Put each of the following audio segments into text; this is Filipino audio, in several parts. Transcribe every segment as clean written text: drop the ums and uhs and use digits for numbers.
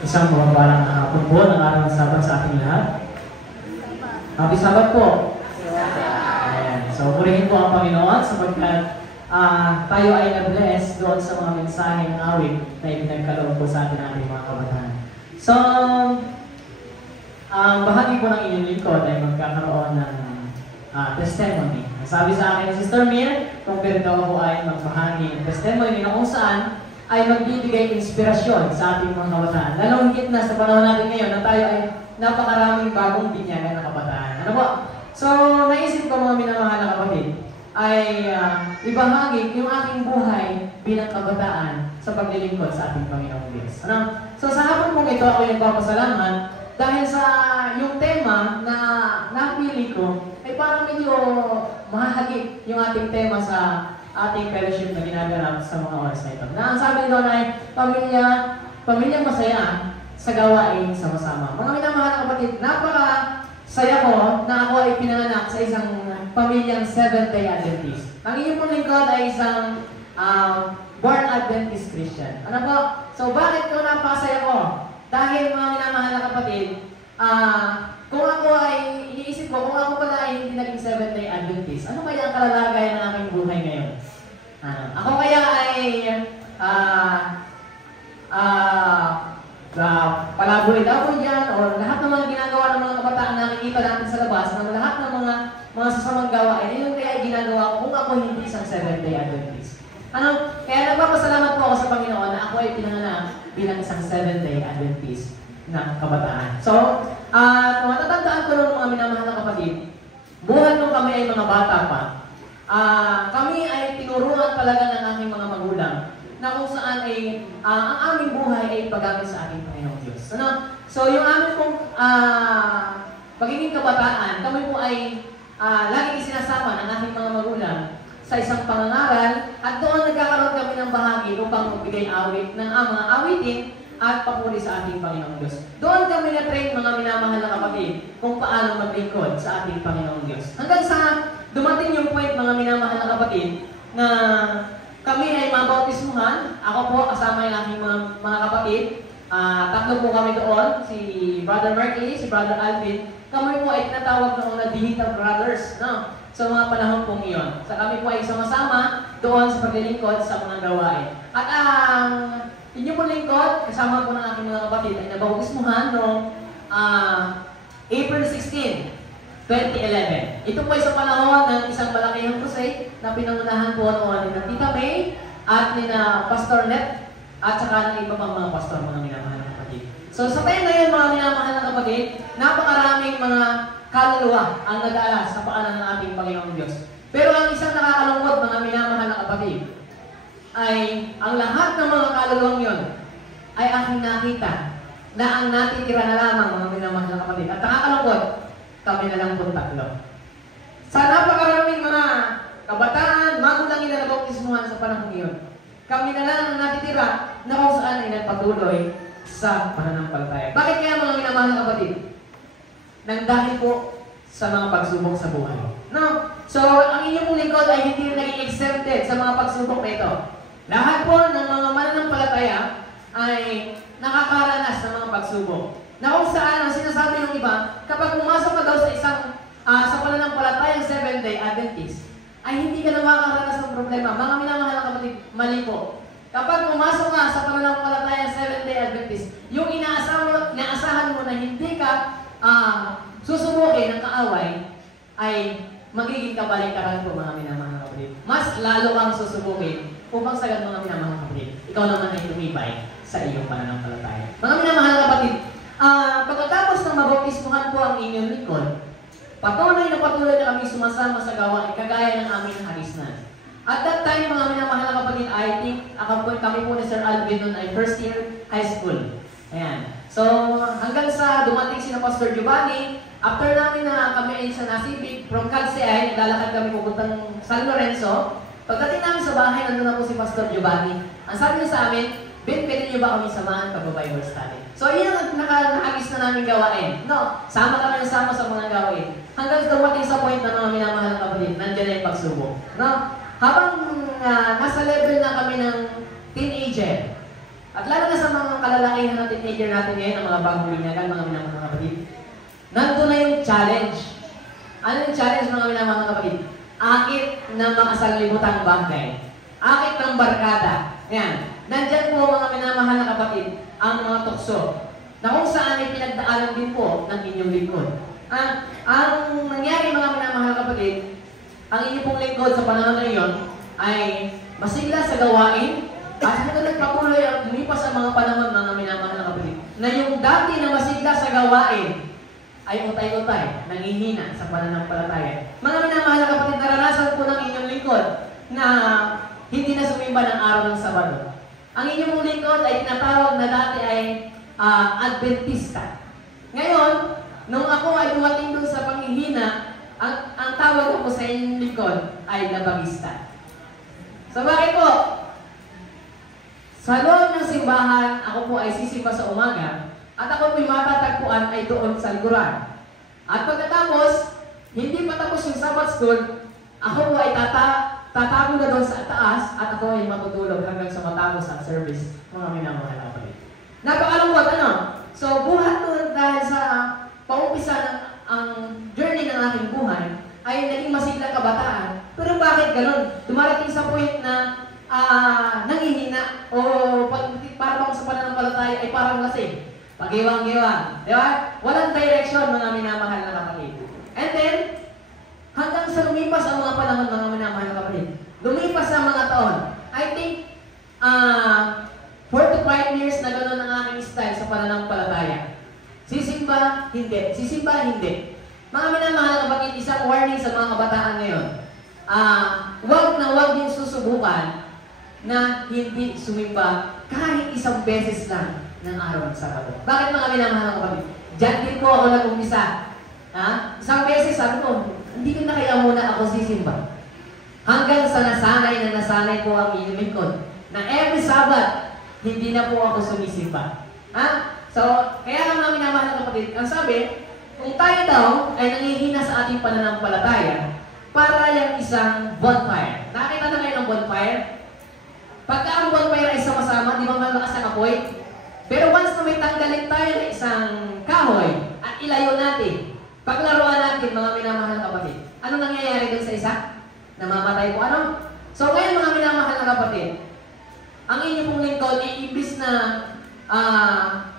Isang mababalang hapon po ng araw ng Sabat sa ating lahat. Happy Sabat po! Ayan. So, purihin po ang Panginoon sapagkat tayo ay na-bless doon sa mga mensahe ng awit na ipinagkaloob po sa ating mga kabataan. So, ang bahagi po ng inyong lingkod ay magkakaroon ng testimony. Sabi sa akin ni Sister Mir, kung pwede daw ako ay magbahagi ng testimony na kung saan ay magbibigay inspirasyon sa ating mga kabataan. Lalong higit na sa panahon natin ngayon na tayo ay napakaraming bagong binyagan ng kabataan. Ano po? So, naisip ko mga minamahal na kapatid, ay ibahagi yung aking buhay bilang kabataan sa paglilingkod sa ating Panginoong Diyos. Ano? So, sa hapon pong ito, ako nagpapasalamat dahil sa yung tema na napili ko, ay parang medyo mahahagip yung ating tema sa ating fellowship na ginaganap sa mga oras na ito. Na ang sabi nito ay pamilyang masaya sa gawain sama-sama. Mga minamahal na kapatid, napaka-saya ko na ako ay pinanganak sa isang pamilyang Seventh-day Adventist. Ang inyong pong lingkod ay isang born Adventist Christian. Ano po? So bakit ko napakasaya ko? Dahil mga minamahal na kapatid, kung ako ay, iniisip ko, kung ako pala ay hindi naging Seventh-day Adventist, ano kaya ang kalalagayan ng aking buhay ngayon? Ako kaya ay palaboy-laboy dyan, o lahat ng mga ginagawa ng mga kabataan na nakikita natin sa labas, ng lahat ng mga sasamang gawain, yun kaya ay ginagawa ko kung ako hindi isang Seventh-day Adventist. Kaya nagpapasalamat po ako sa Panginoon na ako ay pinanganak bilang isang Seventh-day Adventist na kabataan. So, matatandaan ko ng mga minamahal na kapatid, buhat nung kami ay mga bata pa, kami ay tinuruan talaga ng aking mga magulang na kung saan ay ang aming buhay ay paggamit sa ating Panginoong Diyos. Ano? So, yung aming pong pagiging kabataan, kami po ay laging isinasama ng ating mga magulang sa isang pangangaral at doon nagkakaroon kami ng bahagi upang magbigay awit ng mga awitin at papuri sa ating Panginoong Diyos. Doon kami na-train mga minamahal na kapatid kung paano maglingkod sa ating Panginoong Diyos. Hanggang sa dumating yung point mga minamahal na kapatid na kami ay mabautismuhan. Ako po kasama yung aking mga kapatid. Tatlo po kami doon, si Brother Marky, si Brother Alvin. Kami po ay tinatawag noong na Digital Brothers, no? Sa mga panahon pong iyon. Sa kami po ay sama-sama doon sa paglilingkod sa mga gawain. At inyong pong lingkod, kasama po ng aking mga kapatid, ay nabautismuhan noong April 16, 2011. Ito po ay sa panahon ng isang malakihang crusade na pinangunahan po noon ni Tita May at ni Pastor Net at saka ng iba pang mga pastor, mga minamahal na kapatid. So sa time na yun, mga minamahal na kapatid, napakaraming mga kaluluwa ang nag-aalas sa paanan ng ating Panginoong Diyos. Pero ang isang nakakalungkot, mga minamahal na kapatid, ay ang lahat ng mga kaluluwang yun ay aking nakita na ang natitira na lamang, mga minamahal na kapatid. At nakakalungkot, kami na lang po tatlo. Sa napakaraming mga kabataan, magulang nila na bautismuhan sa panahon iyon, kami na lang ang natitira na kung saan ay nagpatuloy sa pananampalataya. Bakit kaya mga minamahal na kapatid? Nang dahil po sa mga pagsubok sa buhay. No? So, ang inyong lingkod ay hindi naging exempted sa mga pagsubok na ito. Lahat po ng mga mananampalataya ay nakakaranas ng mga pagsubok. Na kung saan, ang sinasabi ng iba, kapag pumasok ka daw sa isang sa pananampalatayang Seventh-day Adventist, ay hindi ka na makakaranas ng problema. Mga minamahal na kapatid, mali po. Kapag pumasok ka sa pananampalatayang Seventh-day Adventist, yung inaasahan mo na hindi ka susubukin ng kaaway, ay magiging kabaliktaran po mga minamahal na kapatid. Mas lalo kang susubukin upang sagad mga minamahal na kapatid. Ikaw naman ay tumibay sa iyong pananampalataya. Mga minamahal na kapatid, pagkatapos ng mabautismuhan po ang inyong lingkod, patuloy na kami sumasama sa gawain kagaya ng aming harisnan. At that time, mga minamahal na kapatid, I think kami po ni Sir Alvin noon ay first year high school. Ayan. So, hanggang sa dumating si na Pastor Giovanni, after namin na kami ay sa Nasibig, from Calce ay naglalakad kami pupuntang San Lorenzo. Pagdating namin sa bahay, nandun na po si Pastor Giovanni. Ang sabi niya sa amin, Ben, pwede niyo ba kami samahan pag-Bible study? So, yun ang nakaagis na namin gawain. No, sama kami sa mga gawain. Hanggang dumating sa point na mga minamahal na kapatid, nandiyan na yung pagsubok. No? Habang nasa level na kami ng teenager, At lalo na sa mga kalalakihan na teenager natin ngayon, ang mga bagong binyagan, mga minamahal na kapatid. Nandun na yung challenge. Ano yung challenge, mga minamahal na kapatid? Akit ng mga sanlibutang bagay. Akit ng barkada. Yan. Nandyan po, mga minamahal na kapatid, ang mga tukso na kung saan ay pinagdaanan din po ng inyong lingkod. Ang nangyari, mga minamahal na kapatid, ang inyong pong lingkod sa panahon na iyon ay masigla sa gawain. At hanggang nagpatuloy at lumipas ang mga panahon, mga minamahal na kapatid, na yung dati na masigla sa gawain ay utay-utay, nangihina sa pananampalataya. Mga minamahal na kapatid, naranasan po ng inyong lingkod na hindi na sumimba ng araw ng Sabado. Ang inyong lingkod ay tinatawag na dati ay Adventista. Ngayon, nung ako ay dumating doon sa panghihina, ang tawag ko sa inyong lingkod ay Labagista. So bakit po? Sa loob ng simbahan, ako po ay sisimba sa umaga at ako po'y matatagpuan ay doon sa likuran. At pagkatapos, hindi pa tapos yung Sabbath school, ako po ay tatago na doon sa taas at ako ay matutulog hanggang sa matapos ang service, mga minamahal na kapatid. Napakalungkot, ano? So, buhat doon dahil sa paumpisa ng ang journey ng aking buhay ay naging masiglang kabataan. Pero bakit ganun? Dumarating sa point na nangihina o para bang sa pananampalataya ay parang lasing. Pagiwang-giwang. Di ba? Walang direction, mga minamahal na kapatid. And then, hanggang sa lumipas ang mga panahon, mga minamahal na kapatid. Lumipas ang mga taon. I think, 4 to 5 years na gano'n ang aking style sa pananampalataya. Sisimba, hindi. Sisimba, hindi. Mga minamahal na kapatid, isang warning sa mga kabataan ngayon. Huwag na huwag din susubukan na hindi sumimba kahit isang beses lang ng araw ng Sabado. Bakit, mga minamahal na kapatid? Diyan din po ako nag-umpisa. Isang beses, sabi ko, hindi ko na kaya muna ako sisimba. Hanggang sa nasanay po ang inyong lingkod na every Sabbath, hindi na po ako sumisimba. So, kaya lang, mga minamahal na kapatid, ang sabi, kung tayo daw ay nangihina sa ating pananampalataya, para yung isang bonfire. Nakita na kayo ng bonfire? Pagka ang bonfire ay sama-sama, di ba malakas ang apoy? Pero once na may tanggalin tayo ng isang kahoy at ilayo natin, paglaruan natin, mga minamahal na kapatid, ano nangyayari dun sa isa? Namamatay po, ano? So ngayon, mga minamahal na kapatid, ang inyong pong lingkod, iibis na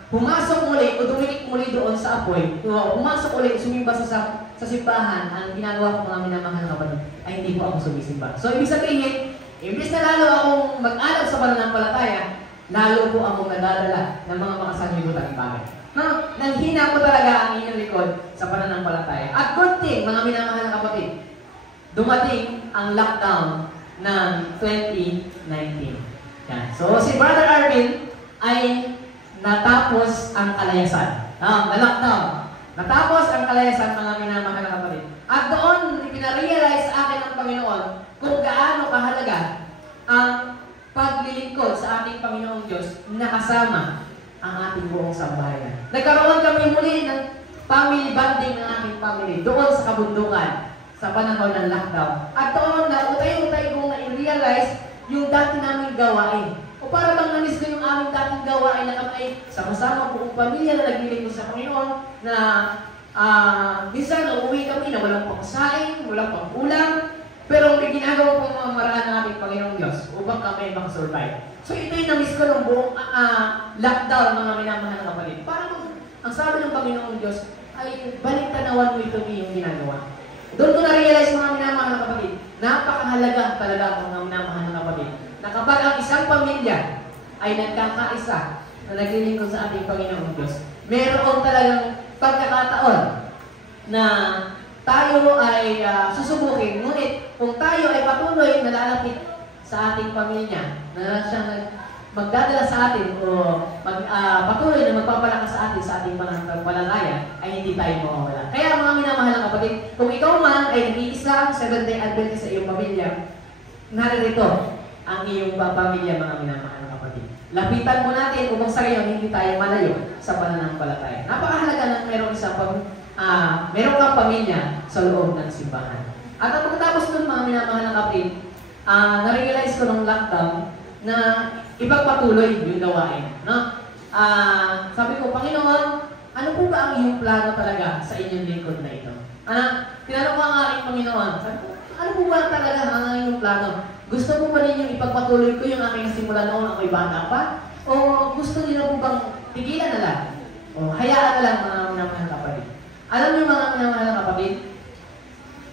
pumasok muli o dumikit muli doon sa apoy, pumasok muli, sumimba sa simbahan, ang ginagawa ko, mga minamahal na kapatid, ay hindi po ako sumisimba. So ibig sabihin, imbis na lalo akong mag-alab sa pananampalataya, lalo po akong nadadala ng mga makasanlibutan bagay. Nanghina po talaga ang inyong likod sa pananampalataya. At good thing, mga minamahal na kapatid, dumating ang lockdown ng 2019. Yan. So si Brother Arvin ay natapos ang kalayasan. Na-lockdown. Natapos ang kalayasan, mga minamahal na kapatid. At doon, pinarealize sa akin ng Panginoon kung gaano kahalaga ang paglilingkod sa ating Panginoong Diyos na kasama ang ating buong sambahayan. Nagkaroon kami muli ng family bonding ng aking family doon sa kabundukan sa panahon ng lockdown. At doon na utay-utay kong na-realize yung dati naming gawain. O para bang namis ko yung aming dating gawain na kami sama-sama buong pamilya na naglilingkod sa Panginoon na minsan uuwi kami na walang pangsain, walang pang-ulam, pero may ginagawa po mga maraan ng ating Panginoong Diyos upang kami makasurvive. So ito yung na-miss ko ng buong lockdown, mga minamahal na kapatid. Parang ang sabi ng Panginoong Diyos ay balik tanawan mo ito yung ginagawa. Doon ko na-realize, mga minamahal na kapatid, napakahalaga talaga mga minamahal na kapatid, na kapag ang isang pamilya ay nagkakaisa na naglilingkod sa ating Panginoong Diyos, meron talagang pagkakataon na tayo ay susubukin, ngunit kung tayo ay patuloy na lalapit sa ating pamilya, na siyang magdadala sa atin o patuloy na magpapalakas sa atin sa ating pananampalataya, ay hindi tayo mawawala. Kaya, mga minamahal na kapatid, kung ikaw man ay nag-iisa, Seventh-day Adventist sa iyong pamilya, naririto ang iyong pamilya, mga minamahal na kapatid. Lapitan mo natin upang sa ngayon hindi tayo malayo sa pananampalataya. Napakahalaga na meron kang pamilya sa loob ng simbahan. At pagkatapos nun, mga minamahal na kapatid, na-realize ko ng lockdown na ipagpatuloy yung gawain. No? Sabi ko, Panginoon, ano po ba ang iyong plano talaga sa inyong lingkod na ito? Tinanong ko ang aking Panginoon, sabi ko, ano po ba talaga ang iyong plano? Gusto po ba ninyong ipagpatuloy ko yung aking nasimula noong ako'y bata pa? O gusto niyo po bang tigilan na lang? O hayaan na lang mga minamahal na kapatid? Alam niyo mga minamahal na kapatid?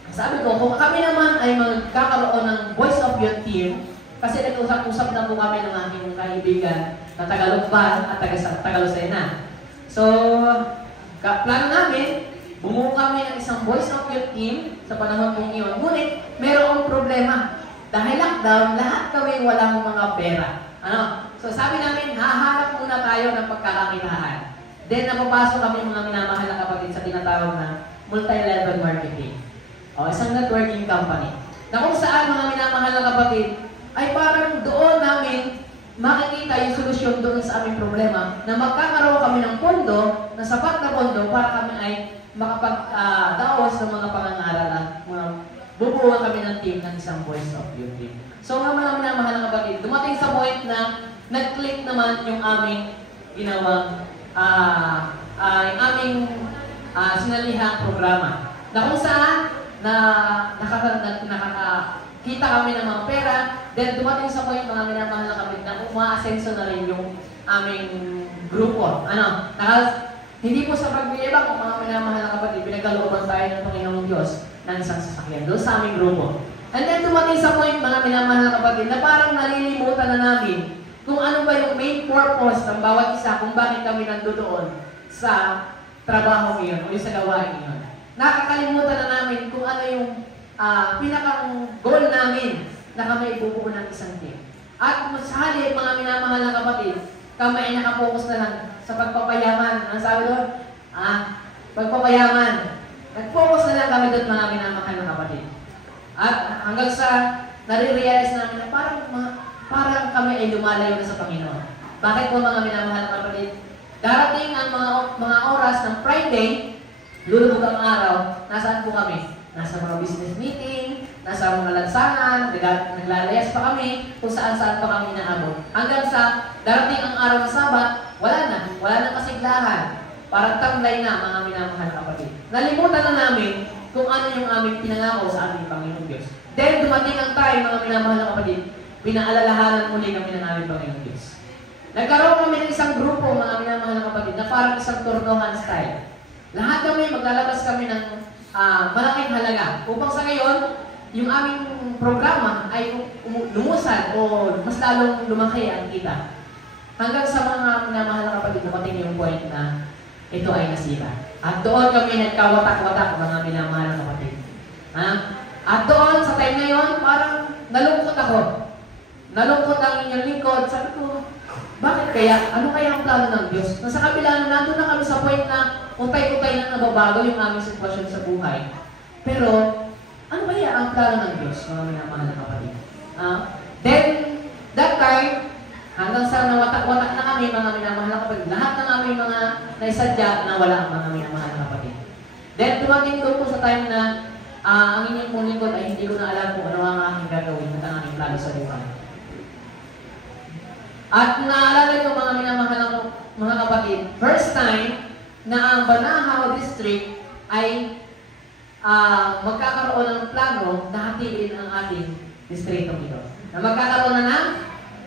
Sabi ko, kung kami naman ay magkakaroon ng Voice of Youth team, kasi nag-usap-usap na po kami ng aking kaibigan na Tagalogban at Tagalusena. So, plano namin, bumuo kami ng isang Voice of Youth team sa panahon kong iyon. Ngunit, mayroong problema. Dahil lockdown, lahat kami walang mga pera. So, sabi namin, hahanap muna tayo ng pagkakakitaan. Then, napapasok kami mga minamahal na kapatid sa tinatawag na multi-level marketing. O, isang networking company. Na kung saan mga minamahal na kapatid, ay parang doon namin makikita yung solusyon doon sa aming problema na magkakaroon kami ng pondo, na sapat na pondo para kami ay makapag-daos ng mga pangangaral at bubuo kami ng team ng isang Voice of Youth team. So mga minamahal na kapatid, dumating sa point na nag-click naman yung aming ginawang yung aming sinalihang programa. Na kung saan na nakakita kami ng mga pera, then dumating sa point mga minamahal na kapatid na umaasenso na rin yung aming grupo. Hindi po sa pagbibigay kung mga minamahal na kapatid, pinagkalooban tayo ng Panginoong Diyos ng isang sasakyan doon sa aming grupo. And then dumating sa point mga minamahal na kapatid na parang nalilimutan na namin kung ano ba yung main purpose ng bawat isa, kung bakit kami nandoon sa trabaho ngayon o yung sa gawain ngayon. Nakakalimutan na namin kung ano yung pinakang goal namin na kami ibubuo ng isang team. At sa halip, mga minamahal na kapatid, kami ay nakapokus na lang sa pagpapayaman. Ang sabi doon? Pagpapayaman. Nag-focus na lang kami doon mga minamahal na kapatid. At hanggang sa nare-realize namin na parang kami ay lumalayo na sa Panginoon. Bakit po mga minamahal na kapatid? Darating ang mga oras ng Friday, lulubog ang araw, nasaan po kami? Nasa mga business meeting, nasa mga lansangan, naglalayas pa kami, kung saan-saan pa kami naabot. Hanggang sa darating ang araw ng Sabat, wala na kasiglahan. Parang tamlay na mga minamahal na kapatid. Nalimutan na namin kung ano yung aming pinangako sa aming Panginoong Diyos. Then dumating ang time, mga minamahal na kapatid, pinaalalahanan muli kami ng aming Panginoong Diyos. Nagkaroon kami ng isang grupo, mga minamahal na kapatid, na parang isang turnohan style. Lahat kami, maglalabas kami ng malaking halaga. Upang sa ngayon, yung aming programa ay lumusad o mas lalong lumaki ang kita. Hanggang sa mga minamahal na kapatid, dumating yung point na ito ay nasira. At doon kami nagkawatak-watak, mga minamahal na kapatid. At doon, sa time na yun, parang nalungkot ako. Nalungkot ang inyong lingkod. Sabi ko, bakit kaya? Ano kaya ang plano ng Diyos? Nasa kabila na nandun na kami sa point na utay-utay na nababago yung aming sitwasyon sa buhay. Pero, ano kaya ang plano ng Diyos, mga minamahal na kapatid? Then, that time, hanggang sa nawatak-watak na kami, mga minamahal na kapatid, lahat ng aming mga naisadya na wala ang mga minamahal na kapatid. Then, dumating doon po sa time na ang inyong mong lingkod ay hindi ko na alam kung ano ang aking gagawin at ang aking plano sa buhay. At naalala ko mga minamahal ng mga kapatid, first time na ang Banahaw District ay magkakaroon ng plano na hatiin ang ating distrito ito. Na magkakaroon na ng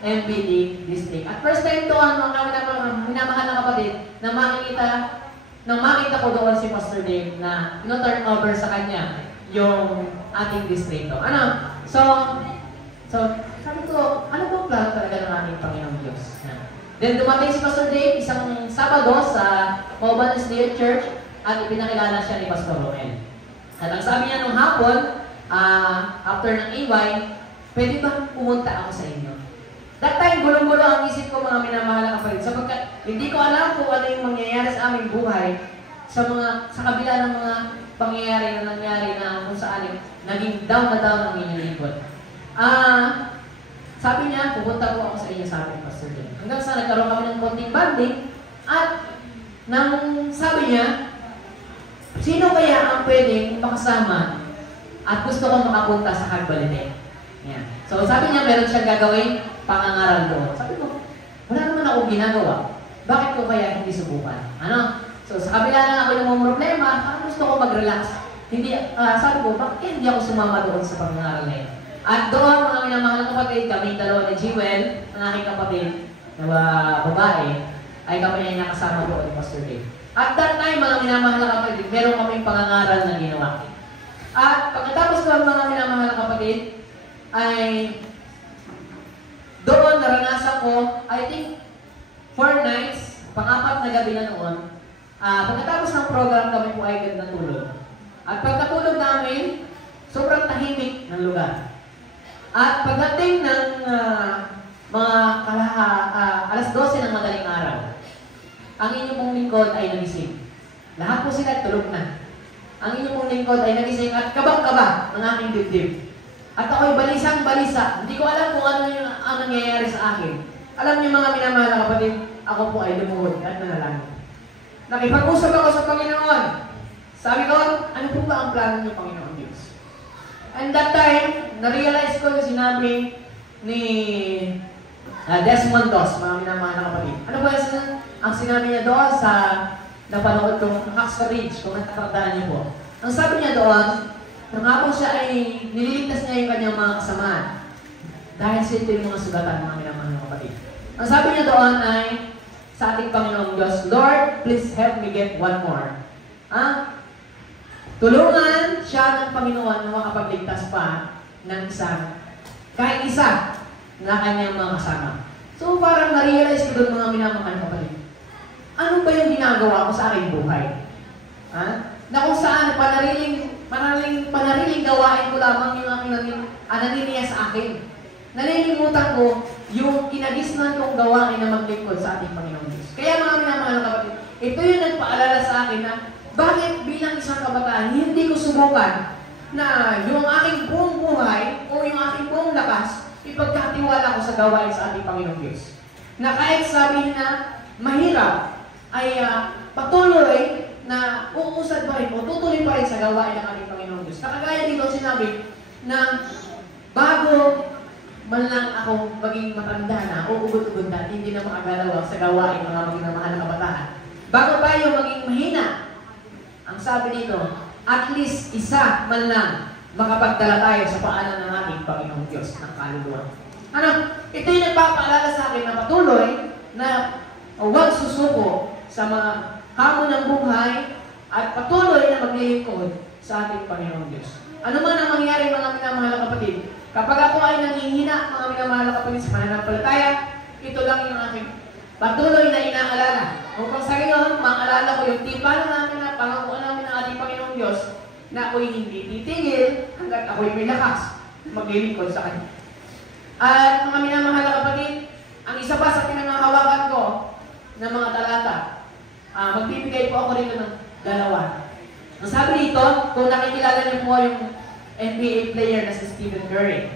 MPD District. At first time doon, mga minamahal ng kapatid, na makita ko doon si Pastor Dave na turn over sa kanya yung ating distrito. So, sabi ko, ano ba plano talaga ng ating Panginoong Diyos? Then dumating si Pastor Dave isang Sabado sa Mauban SDA Church at ipinakilala siya ni Pastor Romel. At ang sabi niya nung hapon, after ng EY, pwede ba pumunta ako sa inyo? That time, gulong-gulo ang isip ko mga minamahal na kapatid. Sapagkat hindi ko alam kung ano yung mangyayari sa aming buhay sa kabila ng mga pangyayari na nangyari na kung saan naging down na down ang inyong lingkod. Sabi niya, pupunta po ako sa inyo, sabi ni Pastor John. Hanggang sa nagkaroon kami ng konting banding at nang sabi niya, sino kaya ang pwedeng makasama at gusto kong makapunta sa Hagbalite? Yeah. So sabi niya, meron siyang gagawin pangangaral doon. Sabi ko, ginagawa, bakit ko kaya hindi subukan? Ano? So, sa kabila na ako ng problema, gusto ko mag-relax. Hindi, sabi ko, bakit hindi ako sumama doon sa pangangaral na yun? At doon, mga minamahal na kapatid, kami dalawa ni Jewel, ang aking kapatid na babae, ay kami ay nakasama doon ni Pastor Dave. At that time, mga minamahal na kapatid, meron kaming pangangaral na ginawa. At pagkatapos ko mga minamahal na kapatid, ay doon naranasan ko, I think, 4 nights, pang-4 na gabi na noon. Pagkatapos ng program kami po ay ganda tulog. At pagkatulog namin, sobrang tahimik ng lugar. At pagdating ng mga alas 12 ng madaling araw, ang inyong pong lingkod ay nagising. Lahat po sila tulog na. Ang inyong pong lingkod ay nagising at kabang-kaba ng aking dibdib. At ako'y balisang-balisa. Hindi ko alam kung ano yung ang nangyayari sa akin. Alam niyo mga minamahal na kapatid, ako po ay lumuhod at nanalangin. Nakipag-usap ako sa Panginoon. Sabi ko, ano po ba ang plano niyo, Panginoon Diyos? And that time, na-realize ko yung sinabi ni Desmond Doss, mga minamahal na kapatid. Ano ba ang sinabi niya doon sa napanood kong Hacks Ridge, kung natatandaan niyo po. Ang sabi niya doon, nang habang siya ay nililigtas niya yung kanyang mga kasamaan, dahil sa ito yung mga sugatan, mga minamahal na kapatid. Ang sabi niya doon ay, sa ating Panginoong Diyos, Lord, please help me get one more. Tulungan siya ng Panginoon na makapagligtas pa ng isa, kahit isa na kanyang mga kasama. So parang na-realize ko doon mga minamahal na kapatid. Ano ba yung ginagawa ko sa aking buhay? Na kung saan panariling gawain ko lamang yung aking naniniya sa akin. Nalilimutan ko yung kinagisnan kong gawain na maglingkod sa ating Panginoon Diyos. Kaya mga minamahal na kapatid, ito yung nagpaalala sa akin na bakit bilang isang kabataan, hindi ko subukan na yung aking buong buhay o yung aking buong lakas, ipagkatiwala ko sa gawain sa ating Panginoon Diyos. Na kahit sabihin na mahirap, ay patuloy na uusad pa rin o tutuloy pa rin sa gawain ng ating Panginoon Diyos. Nakagaya dito sinabi na bago man lang ako maging matanda na o ugod-ugod na, hindi na makagalaw sa gawain ng mga minamahal na kabataan. Bago tayo maging mahina, ang sabi dito, at least isa man lang makapagdala tayo sa paanan ng ating Panginoong Diyos ng kaluluwa. Ito yung nagpapaalala sa akin na patuloy na huwag susuko sa mga hamon ng buhay at patuloy na maglilingkod sa ating Panginoong Diyos. Ano man ang mangyari mga minamahal na kapatid, kapag ako ay nanghihina mga minamahal na kapatid sa pananampalataya, ito lang yung aking patuloy na inaalala. Upang sa ngayon, maalala ko yung tipan namin na pangakuan namin ng ating Panginoong Diyos na ako'y hindi titigil hanggat ako'y may lakas maglilingkod sa Kanya. At mga minamahal na kapatid, ang isa pa sa pinangahawakan ko ng mga talata, magbibigay po ako rito ng 2. Ang sabi dito, kung nakikilala niyo po yung NBA player na si Stephen Curry.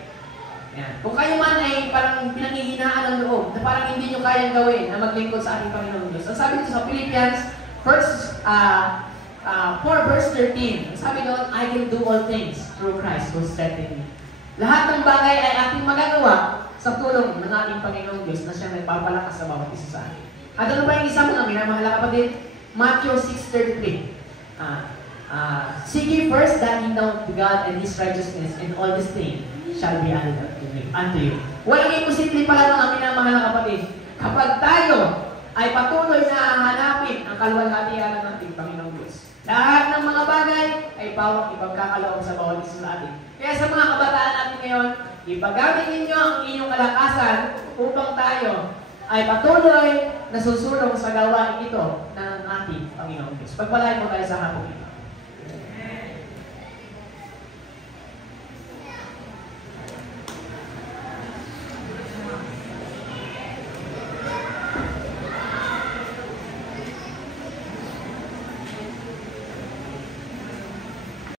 Yan. Kung kayo man ay parang pinanghihinaan ng loob, na parang hindi nyo kayang gawin na maglingkod sa ating Panginoong Diyos. Ang sabi dito sa Philippians 4 verse 13, sabi doon, I can do all things through Christ who strengthens me. Lahat ng bagay ay ating magagawa sa tulong ng ating Panginoong Diyos na siya nagpapalakas sa bawat isa sa atin. At ano ba yung isa mga minamahal na kapatid? Matthew 6:33. Seek ye first the kingdom of God and His righteousness, and all these things shall be added unto you. Walang imposible pala mga minamahal na kapatid. Kapag tayo ay patuloy na hanapin ang kaluwalhatian ng ating Panginoong Diyos, lahat ng mga bagay ay pawang ipagkakaloob sa bawat isa sa atin. Kaya sa mga kabataan natin ngayon, ipagamit ninyo ang inyong kalakasan upang tayo ay patuloy na susulong sa gawain ito ng ating Panginoong Diyos. Pagpalain mo tayo sa hapon ito.